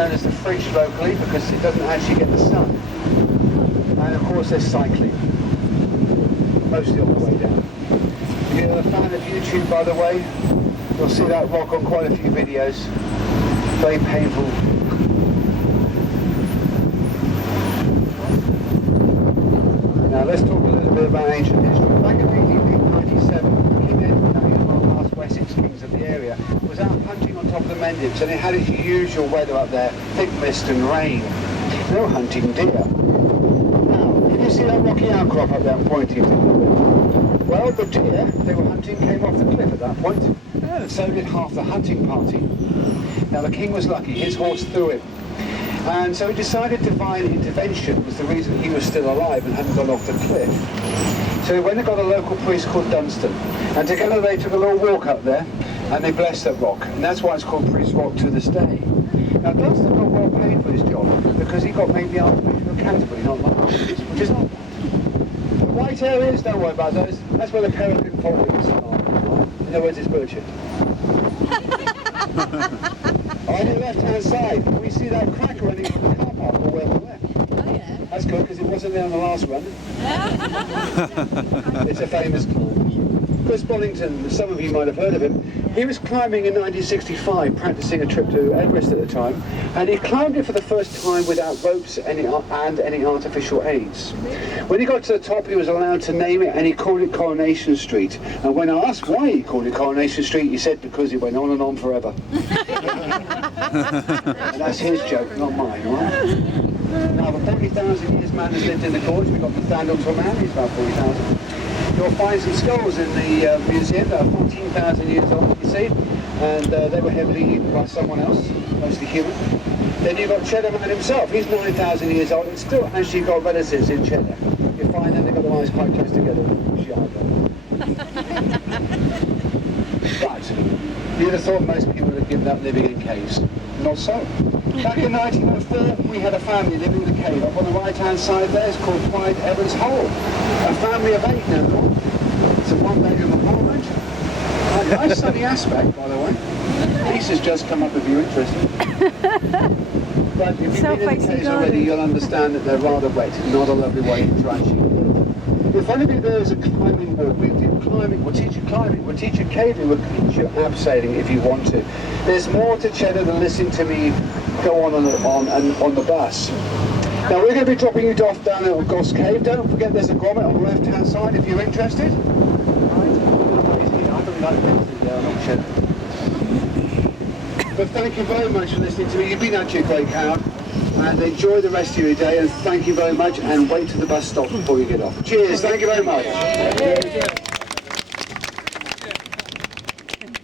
known as the fridge locally because it doesn't actually get the sun. And of course there's cycling, mostly on the way down. If you're a fan of YouTube, by the way, you'll see that rock on quite a few videos. Very painful. Now let's talk a little bit about ancient history. Back in 1897, King Edward, one of the last Wessex kings of the area, was out hunting on top of the Mendips, and it had its usual weather up there, thick mist and rain. No hunting deer. Now, can you see that rocky outcrop up there I'm pointing to? Well, the deer they were hunting came off the cliff at that point, and so did half the hunting party. Now the king was lucky, his horse threw him. And so he decided divine intervention was the reason he was still alive and hadn't gone off the cliff. So he went and got a local priest called Dunstan, and together they took a little walk up there and they blessed that rock, and that's why it's called Priest Rock to this day. Now Dunstan got well paid for his job because he got made the Archbishop of Canterbury, not London, which is not bad. The white areas, don't worry about those, that's where the peregrine falcons are. In other words, it's Berkshire. On the left-hand side, we see that crack running from the car park all the way on the left. Oh yeah. That's good because it wasn't there on the last run. It's a famous climb. Chris Bollington, some of you might have heard of him. He was climbing in 1965, practicing a trip to Everest at the time, and he climbed it for the first time without ropes and any artificial aids. When he got to the top, he was allowed to name it, and he called it Coronation Street. And when asked why he called it Coronation Street, he said because it went on and on forever. And that's his joke, not mine, right? Now, for 40,000 years man has lived in the gorge. We've got the Thandle to a man, he's about 40,000. You'll find some skulls in the museum that are 14,000 years old, you see, and they were heavily eaten by someone else, mostly human. Then you've got Chedder man himself, he's 9,000 years old and still actually got relatives in Chedder. You find that they've got their eyes quite close together. But you'd have thought most people would have given up living in caves. Not so. Back in 1904, we had a family living in a cave. Up on the right-hand side there is called Clyde Evans Hole. A family of 8 now. It's a one-bedroom apartment. A nice sunny aspect, by the way. Peace has just come up if you're interested. But if you've been in the caves already, you'll understand that they're rather wet. Not a lovely way to actually live. In front of you there is a climbing wall. We do climbing, we'll teach you climbing, we'll teach you caving, we'll teach you abseiling if you want to. There's more to Chedder than listening to me go on the bus. Now we're going to be dropping you off down at Goss Cave. Don't forget there's a grommet on the left hand side if you're interested. But thank you very much for listening to me. You've been actually a great crowd. And enjoy the rest of your day, and thank you very much, and wait till the bus stops before you get off. Cheers, thank you very much.